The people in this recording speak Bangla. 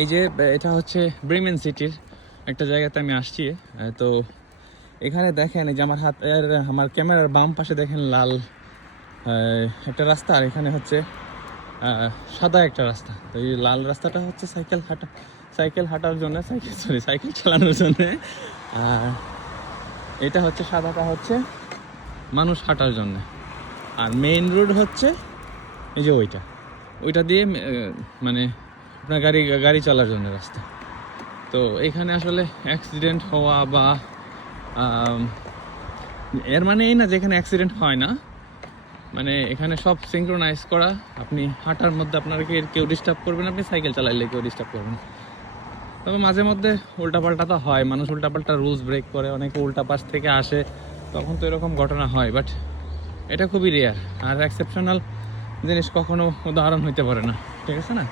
এই যে এটা হচ্ছে ব্রেমেন সিটির একটা জায়গাতে আমি আসছি। তো এখানে দেখেন এই যে আমার ক্যামেরার বাম পাশে দেখেন লাল একটা রাস্তা, আর এখানে হচ্ছে সাদা একটা রাস্তা। তো এই লাল রাস্তাটা হচ্ছে সাইকেল হাঁটার জন্য, সাইকেল চালানোর জন্য। আর এটা হচ্ছে সাদাটা হচ্ছে মানুষ হাঁটার জন্য। আর মেইন রোড হচ্ছে এই যে ওইটা দিয়ে মানে আপনার গাড়ি চলার জন্য রাস্তা। তো এখানে আসলে অ্যাক্সিডেন্ট হওয়া বা এর মানে এই না যে এখানে অ্যাক্সিডেন্ট হয় না, মানে এখানে সব সিঙ্ক্রোনাইজ করা। আপনি হাঁটার মধ্যে আপনাকে কেউ ডিস্টার্ব করবে না, আপনি সাইকেল চালাইলে কেউ ডিস্টার্ব করবে না। তবে মাঝে মধ্যে উল্টাপাল্টা তো হয়, মানুষ উল্টাপাল্টা রুলস ব্রেক করে, অনেকে উল্টা পাশ থেকে আসে, তখন তো এরকম ঘটনা হয়। বাট এটা খুবই রেয়ার, আর এক্সেপশনাল জিনিস কখনো উদাহরণ হইতে পারে না, ঠিক আছে না।